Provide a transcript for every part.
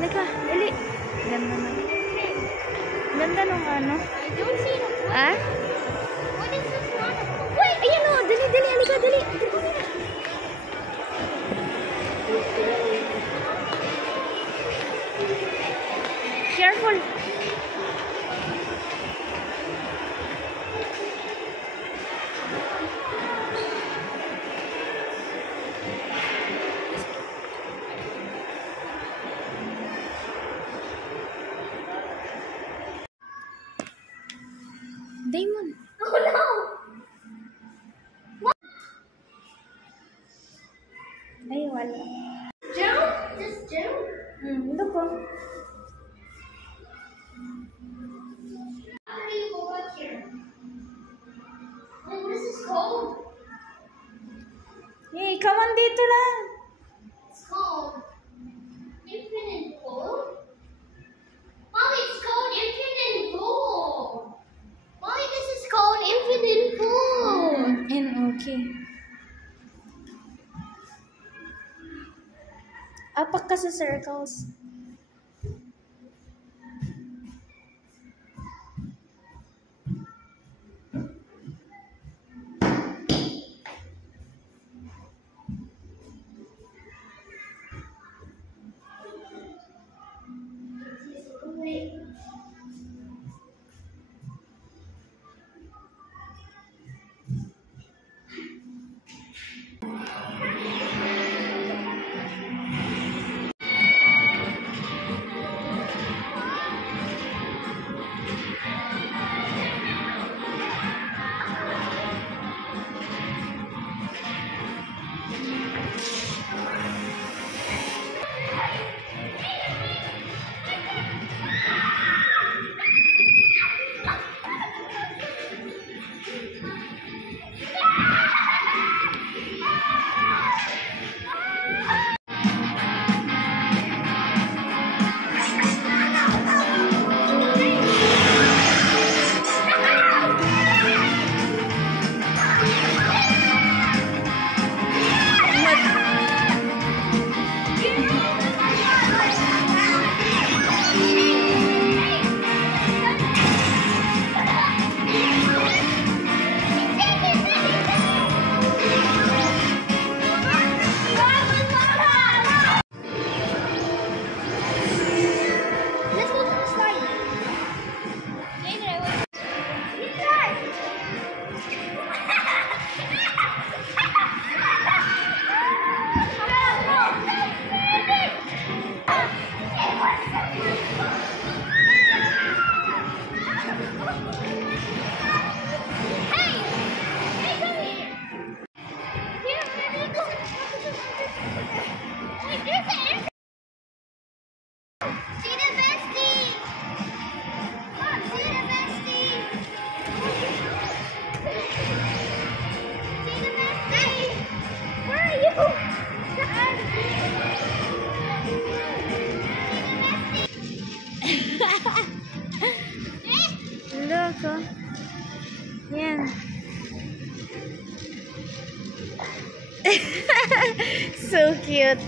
Halika, dali. Ganda na. Ganda nung ano. Ah? Wait, ayan o. Dali, dali. Halika, dali. Careful. Damon. Oh no! What? Ay, wala. Jump? Just jump? Look oh. How do you go up here? Wait, what is this called? Hey, come on dito lang. It's called Infinite Pool? Mommy, it's called Infinite Pool! Mommy, this is called Infinite Pool! And okay. Apak ka sa circles. Look, oh. Yan. So cute.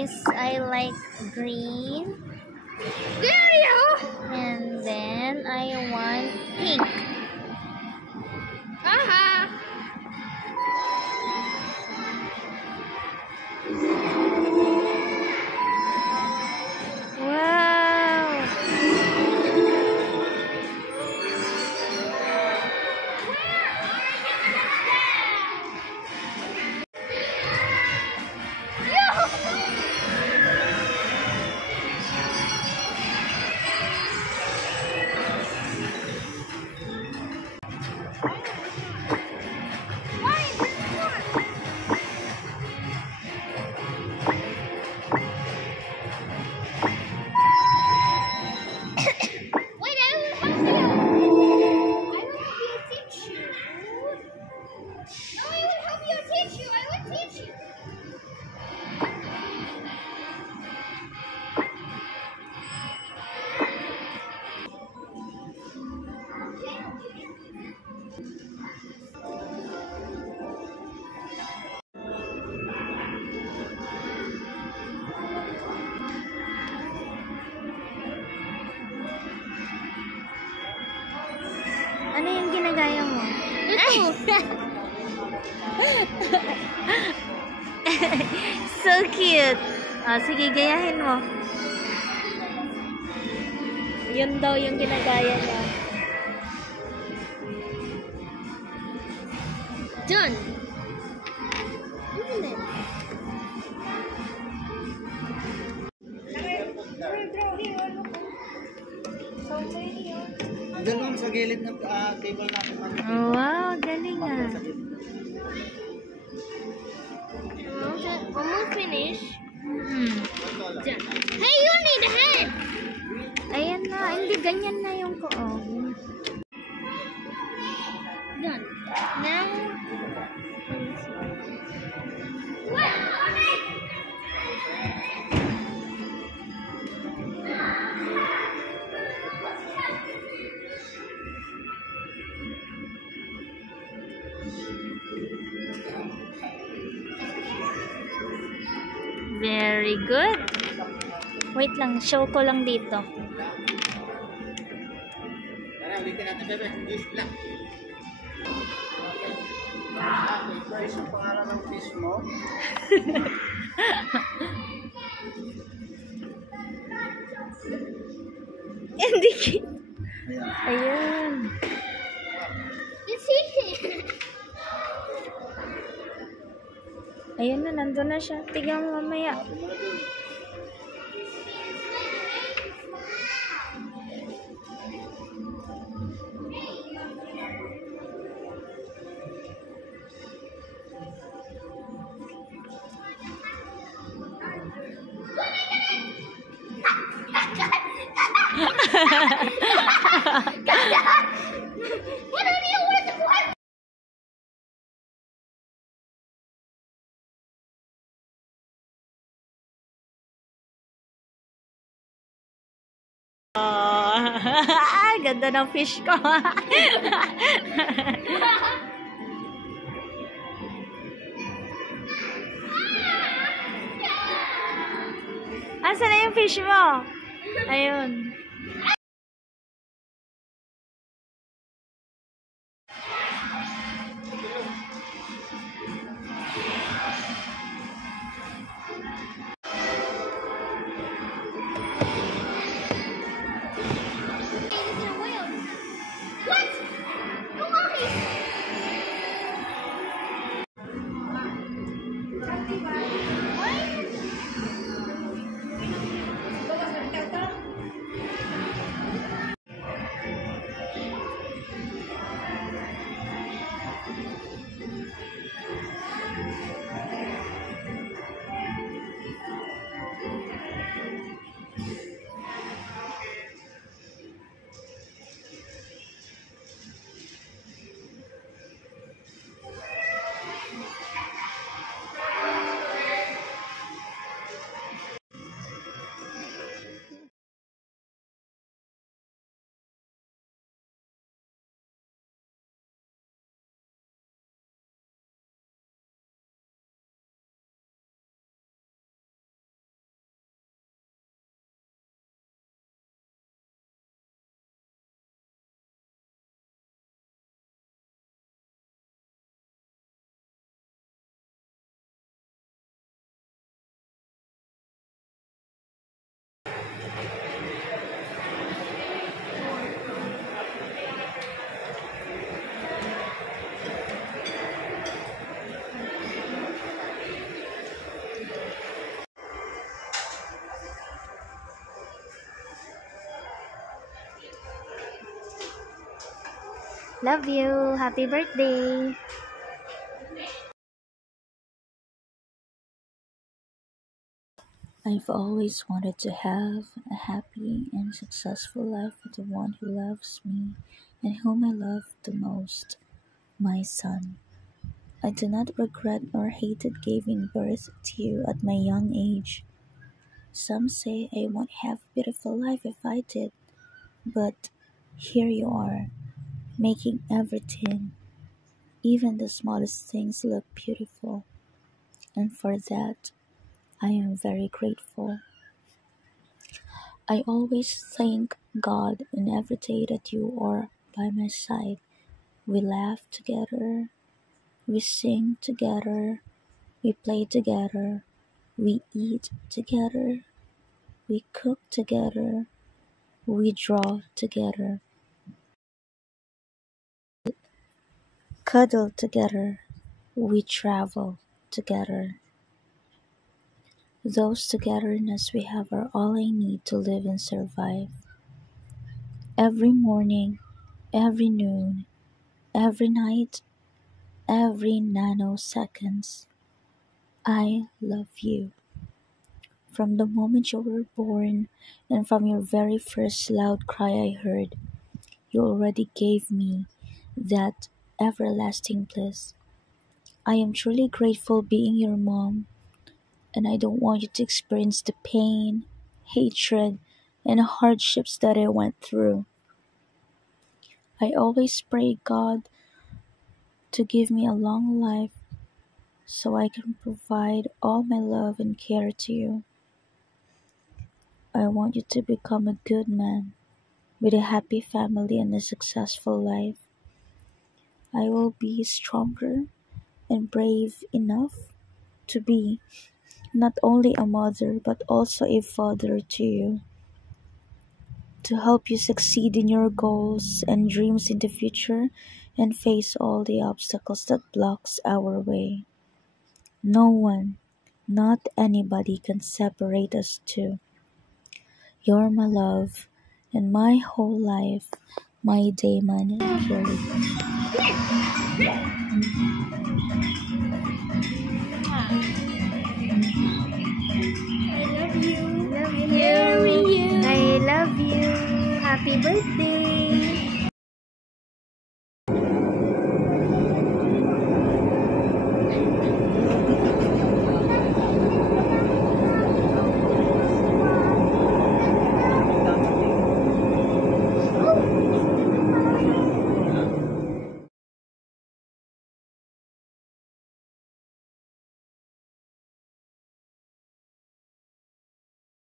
is I like green. There you go. And then I want pink. Wow! Wait, I will help you. I will help you teach you. No, I will help you teach you. I will teach you. Ano yung ginagaya mo? So cute. Sige, gayahin mo. Yun daw yung ginagaya niya. Done. Isn't it? Diyan lang sa gilid ng table natin. Oh, wow, galing Almost finished. Done. Hey, you need a head. Ayan na, hindi ganyan na yung ko. Done. Now. What? Very good. Wait lang, show ko lang dito. Tara, ulitin natin, bebe. English lang. Okay, guys, yung pangalan ng fish mo. Hindi. Ayun. It's here. Ayun na, nandun na siya. Tignan mo mamaya. What are you with? What? Ganda ng fish ko. Asa na yung fish mo? Ayun. What? Come on. Love you. Happy birthday. I've always wanted to have a happy and successful life with the one who loves me and whom I love the most, my son. I do not regret nor hated giving birth to you at my young age. Some say I won't have a beautiful life if I did, but here you are, making everything, even the smallest things, look beautiful, and for that I am very grateful. I always thank God in every day that you are by my side. We laugh together, we sing together, we play together, we eat together, we cook together, we draw together, cuddle together, we travel together. Those togetherness we have are all I need to live and survive. Every morning, every noon, every night, every nanoseconds, I love you. From the moment you were born and from your very first loud cry I heard, you already gave me that everlasting bliss. I am truly grateful being your mom, and I don't want you to experience the pain, hatred, and hardships that I went through. I always pray God to give me a long life so I can provide all my love and care to you. I want you to become a good man with a happy family and a successful life. I will be stronger and brave enough to be not only a mother but also a father to you, to help you succeed in your goals and dreams in the future and face all the obstacles that blocks our way. No one, not anybody can separate us two. You're my love and my whole life, my Damon Kelly. I love you. I love you. Happy birthday.